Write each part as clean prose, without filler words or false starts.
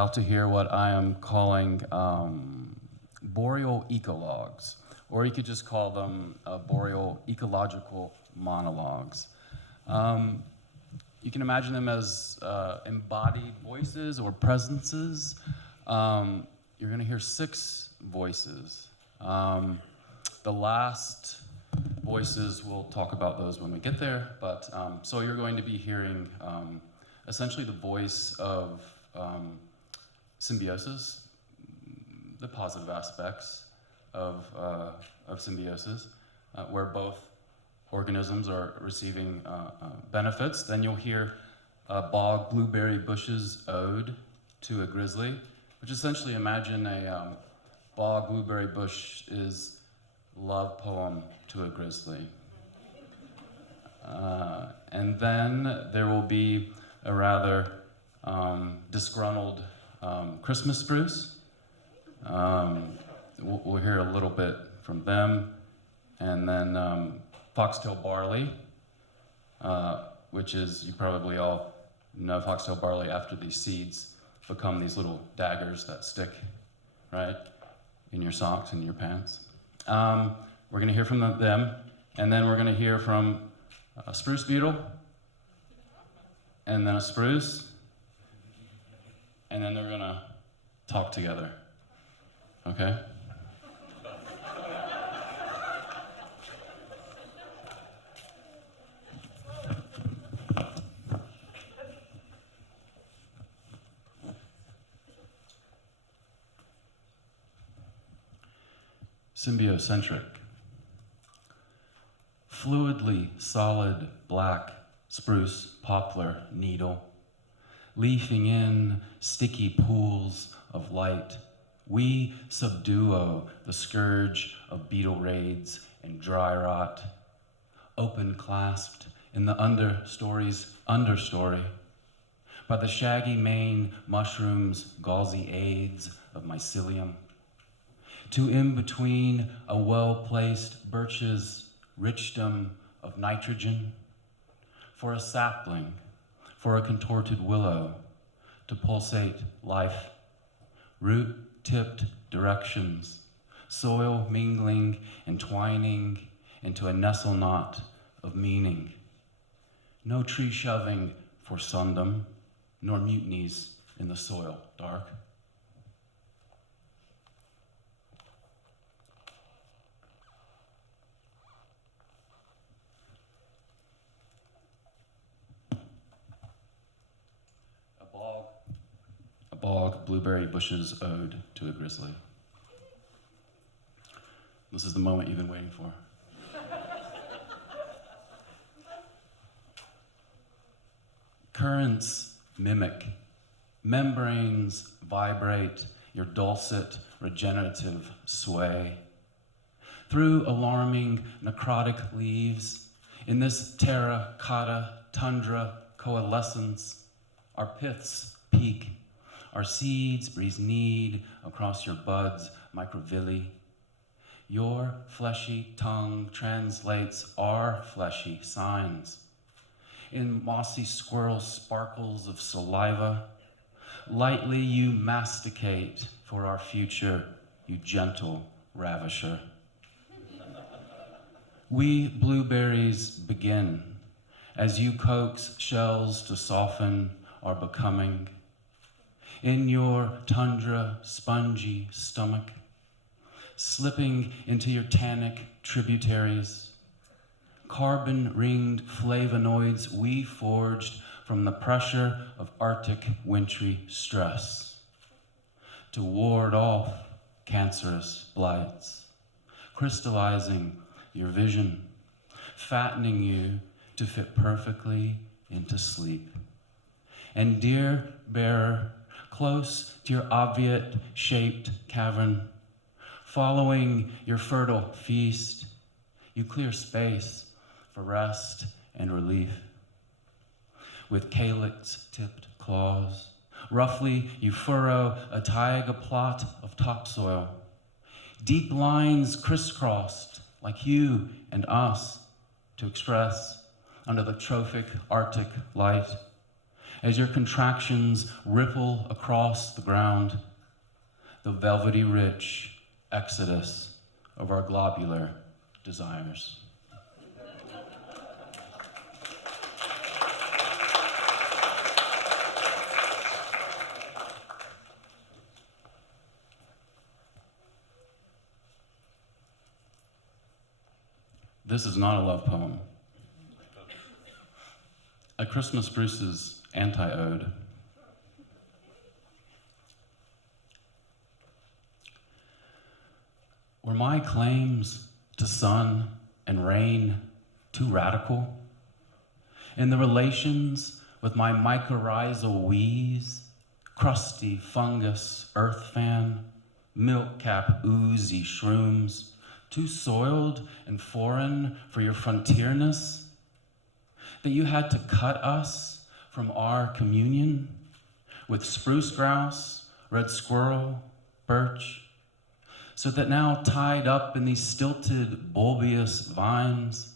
about to hear what I am calling Boreal eco-logues, or you could just call them Boreal ecological monologues. You can imagine them as embodied voices or presences. You're going to hear 6 voices. The last voices, we'll talk about those when we get there, but so you're going to be hearing essentially the voice of symbiosis, the positive aspects of symbiosis, where both organisms are receiving benefits. Then you'll hear Bog Blueberry Bush's Ode to a Grizzly, which essentially, imagine a bog blueberry bush is love poem to a grizzly. And then there will be a rather disgruntled Christmas spruce. We'll hear a little bit from them. And then foxtail barley, which is, you probably all know foxtail barley after these seeds become these little daggers that stick, right, in your socks and your pants. We're going to hear from them, and then we're going to hear from a spruce beetle, and then a spruce, and then they're going to talk together, okay? Symbio-Centric. Fluidly solid black spruce poplar needle, leafing in sticky pools of light, we subduo the scourge of beetle raids and dry rot, open clasped in the understory's understory, by the shaggy mane mushrooms gauzy aids of mycelium, to in between a well-placed birch's richdom of nitrogen, for a sapling, for a contorted willow, to pulsate life, root-tipped directions, soil mingling and twining into a nestle knot of meaning. No tree shoving for sundom, nor mutinies in the soil dark. Bog Blueberry Bush's Ode to a Grizzly. This is the moment you've been waiting for. Currents mimic, membranes vibrate your dulcet regenerative sway. Through alarming necrotic leaves, in this terracotta tundra coalescence, our piths peak. Our seeds breeze need across your buds, microvilli. Your fleshy tongue translates our fleshy signs. In mossy squirrel sparkles of saliva, lightly you masticate for our future, you gentle ravisher. We blueberries begin, as you coax shells to soften our becoming. In your tundra spongy stomach, slipping into your tannic tributaries, carbon-ringed flavonoids we forged from the pressure of Arctic wintry stress to ward off cancerous blights, crystallizing your vision, fattening you to fit perfectly into sleep. And dear bearer, close to your obviate-shaped cavern, following your fertile feast, you clear space for rest and relief. With calyx-tipped claws, roughly you furrow a taiga plot of topsoil, deep lines crisscrossed like you and us to express under the trophic Arctic light, as your contractions ripple across the ground, the velvety rich exodus of our globular desires. This is not a love poem. A Christmas spruce's anti-ode. Were my claims to sun and rain too radical? In the relations with my mycorrhizal wheeze, crusty fungus earth fan, milk cap oozy shrooms, too soiled and foreign for your frontierness, that you had to cut us from our communion with spruce grouse, red squirrel, birch, so that now tied up in these stilted bulbous vines,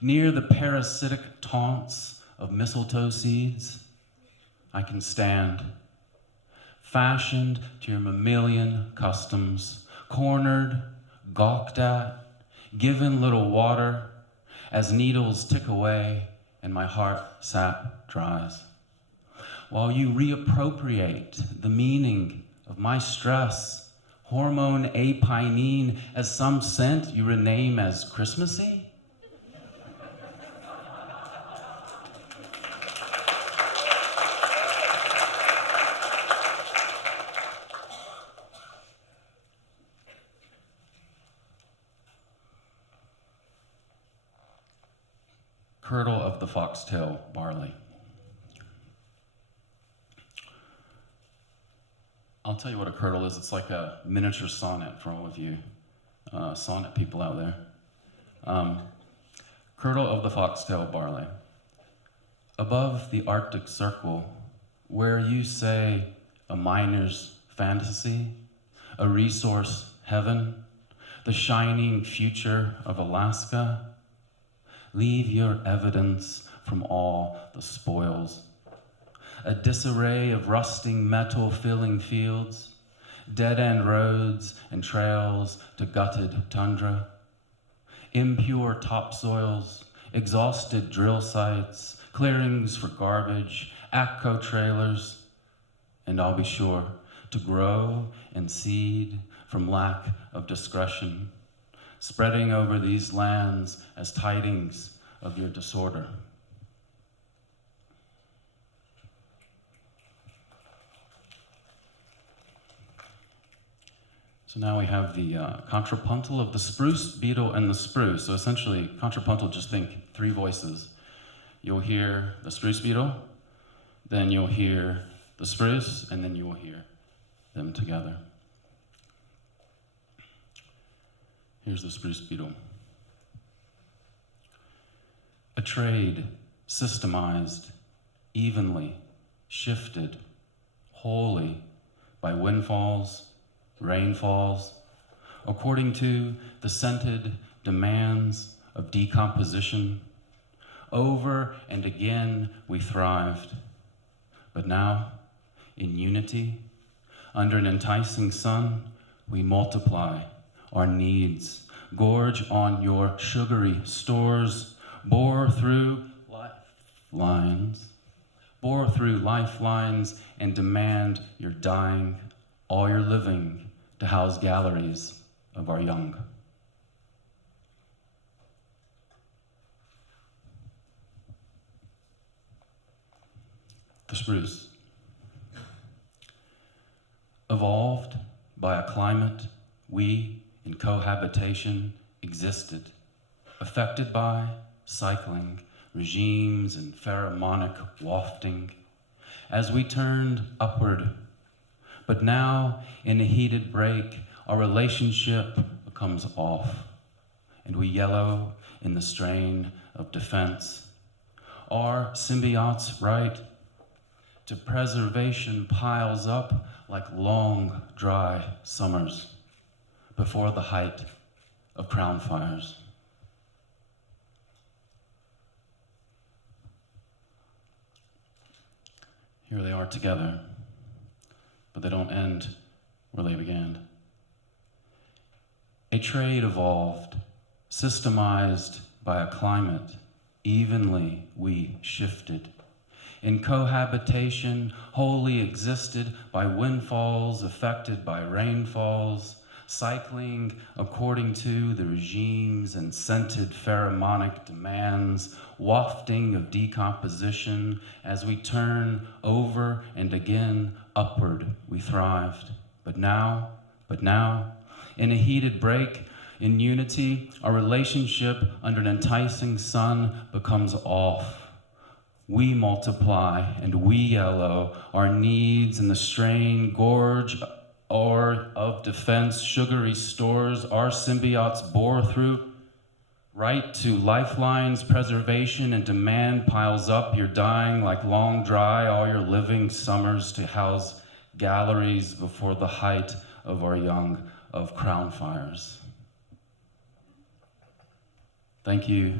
near the parasitic taunts of mistletoe seeds, I can stand, fashioned to your mammalian customs, cornered, gawked at, given little water, as needles tick away and my heart sap dries. While you reappropriate the meaning of my stress, hormone apinine as some scent you rename as Christmassy? Curdle of the foxtail barley. I'll tell you what a curdle is. It's like a miniature sonnet for all of you sonnet people out there. Curdle of the foxtail barley. Above the Arctic Circle, where you say a miner's fantasy, a resource heaven, the shining future of Alaska, leave your evidence from all the spoils. A disarray of rusting metal filling fields, dead-end roads and trails to gutted tundra, impure topsoils, exhausted drill sites, clearings for garbage, ACCO trailers, and I'll be sure to grow and seed from lack of discretion, spreading over these lands as tidings of your disorder. So now we have the contrapuntal of the spruce, beetle, and the spruce. So essentially, contrapuntal, just think 3 voices. You'll hear the spruce beetle, then you'll hear the spruce, and then you will hear them together. Here's the spruce beetle. A trade systemized, evenly, shifted, wholly by windfalls, rainfalls, according to the scented demands of decomposition. Over and again we thrived, but now, in unity, under an enticing sun, we multiply our needs, gorge on your sugary stores, bore through lifelines, and demand your dying, all your living, to house galleries of our young. The spruce. Evolved by a climate we, in cohabitation, existed, affected by cycling, regimes, and pheromonic wafting, as we turned upward. But now, in a heated break, our relationship becomes off, and we yellow in the strain of defense. Our symbiote's right to preservation piles up like long, dry summers before the height of crown fires. Here they are together, but they don't end where they began. A trade evolved, systemized by a climate. Evenly we shifted. In cohabitation, wholly existed by windfalls affected by rainfalls, cycling according to the regimes and scented pheromonic demands, wafting of decomposition as we turn over and again upward we thrived. But now, in a heated break, in unity, our relationship under an enticing sun becomes off. We multiply and we yellow, our needs in the strain gorge or of defense, sugary stores, our symbiotes bore through. Right to lifelines, preservation, and demand piles up. You're dying like long dry, all your living summers to house galleries before the height of our young of crown fires. Thank you.